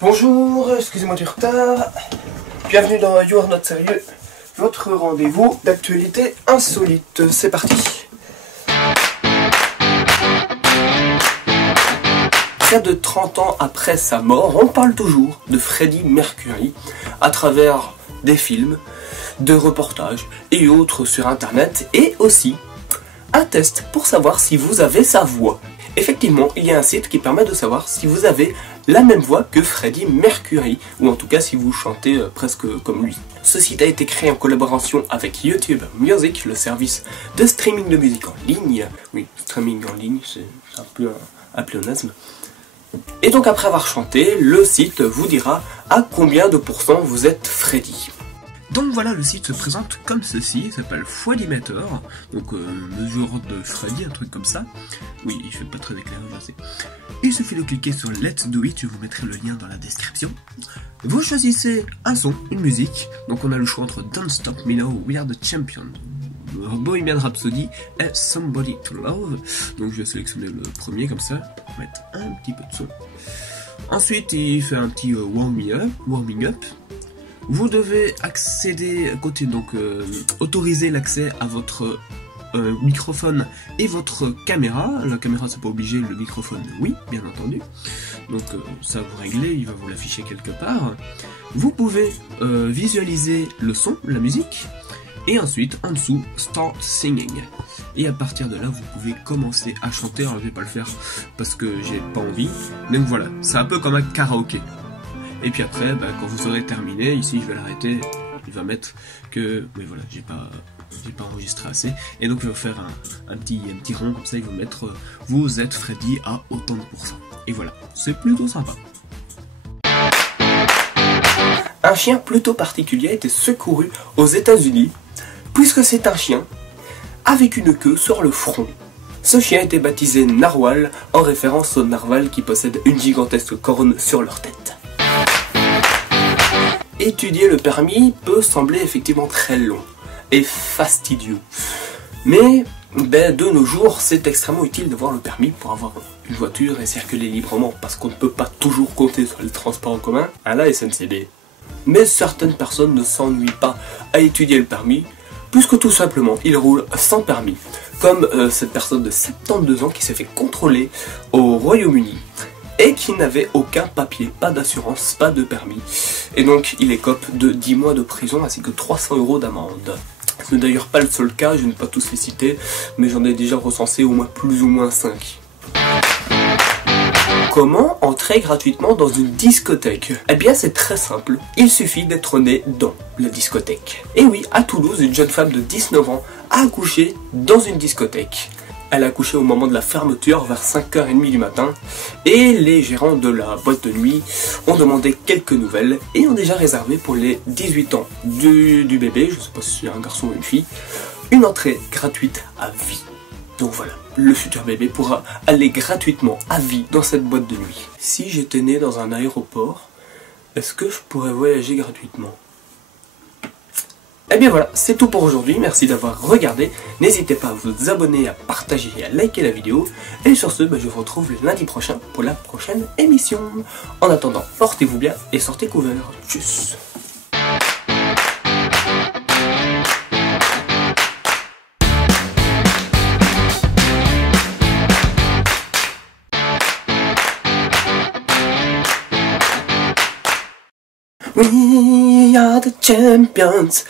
Bonjour, excusez-moi du retard. Bienvenue dans You Are Not Sérieux, votre rendez-vous d'actualité insolite. C'est parti. Près de 30 ans après sa mort, on parle toujours de Freddie Mercury à travers des films, de reportages et autres sur internet, et aussi un test pour savoir si vous avez sa voix. Effectivement, il y a un site qui permet de savoir si vous avez la même voix que Freddie Mercury, ou en tout cas si vous chantez presque comme lui. Ce site a été créé en collaboration avec YouTube Music, le service de streaming de musique en ligne. Oui, streaming en ligne, c'est un peu un pléonasme. Et donc après avoir chanté, le site vous dira à combien de pourcents vous êtes Freddie. Donc voilà, le site se présente comme ceci, il s'appelle Fwadimeter, donc mesure de Freddy, un truc comme ça. Oui, il fait pas très éclairé, je sais. Il suffit de cliquer sur Let's Do It, je vous mettrai le lien dans la description. Vous choisissez un son, une musique, donc on a le choix entre Don't Stop Me Now, We Are The Champion, Bohemian Rhapsody et Somebody To Love. Donc je vais sélectionner le premier comme ça, on va mettre un petit peu de son. Ensuite il fait un petit warming up. Vous devez accéder, autoriser l'accès à votre microphone et votre caméra. La caméra c'est pas obligé, le microphone oui, bien entendu. Donc ça vous réglez, il va vous l'afficher quelque part. Vous pouvez visualiser le son, la musique, et ensuite en dessous Start Singing. Et à partir de là vous pouvez commencer à chanter. Alors je vais pas le faire parce que j'ai pas envie. Donc voilà, c'est un peu comme un karaoké. Et puis après, quand vous aurez terminé, ici je vais l'arrêter, il va mettre que, oui voilà, j'ai pas enregistré assez, et donc il va faire un petit rond comme ça, il va mettre vous êtes Freddie à autant de pourcents. Et voilà, c'est plutôt sympa. Un chien plutôt particulier a été secouru aux États-Unis, puisque c'est un chien avec une queue sur le front. Ce chien a été baptisé Narwhal, en référence aux narwhals qui possèdent une gigantesque corne sur leur tête. Étudier le permis peut sembler effectivement très long et fastidieux, mais de nos jours c'est extrêmement utile d'avoir le permis pour avoir une voiture et circuler librement, parce qu'on ne peut pas toujours compter sur les transports en commun à la SNCB. Mais certaines personnes ne s'ennuient pas à étudier le permis, puisque tout simplement ils roulent sans permis, comme cette personne de 72 ans qui s'est fait contrôler au Royaume-Uni et qui n'avait aucun papier, pas d'assurance, pas de permis. Et donc il écope de 10 mois de prison ainsi que 300 € d'amende. Ce n'est d'ailleurs pas le seul cas, je ne vais pas tous les citer, mais j'en ai déjà recensé au moins plus ou moins 5. Comment entrer gratuitement dans une discothèque? Eh bien c'est très simple, il suffit d'être né dans la discothèque. Et oui, à Toulouse, une jeune femme de 19 ans a accouché dans une discothèque. Elle a accouché au moment de la fermeture vers 5h30 du matin, et les gérants de la boîte de nuit ont demandé quelques nouvelles et ont déjà réservé pour les 18 ans du bébé, je ne sais pas si c'est un garçon ou une fille, une entrée gratuite à vie. Donc voilà, le futur bébé pourra aller gratuitement à vie dans cette boîte de nuit. Si j'étais né dans un aéroport, est-ce que je pourrais voyager gratuitement ? Eh bien voilà, c'est tout pour aujourd'hui, merci d'avoir regardé, n'hésitez pas à vous abonner, à partager et à liker la vidéo, et sur ce, je vous retrouve lundi prochain pour la prochaine émission. En attendant, portez-vous bien et sortez couverts. Tchuss. We are the champions.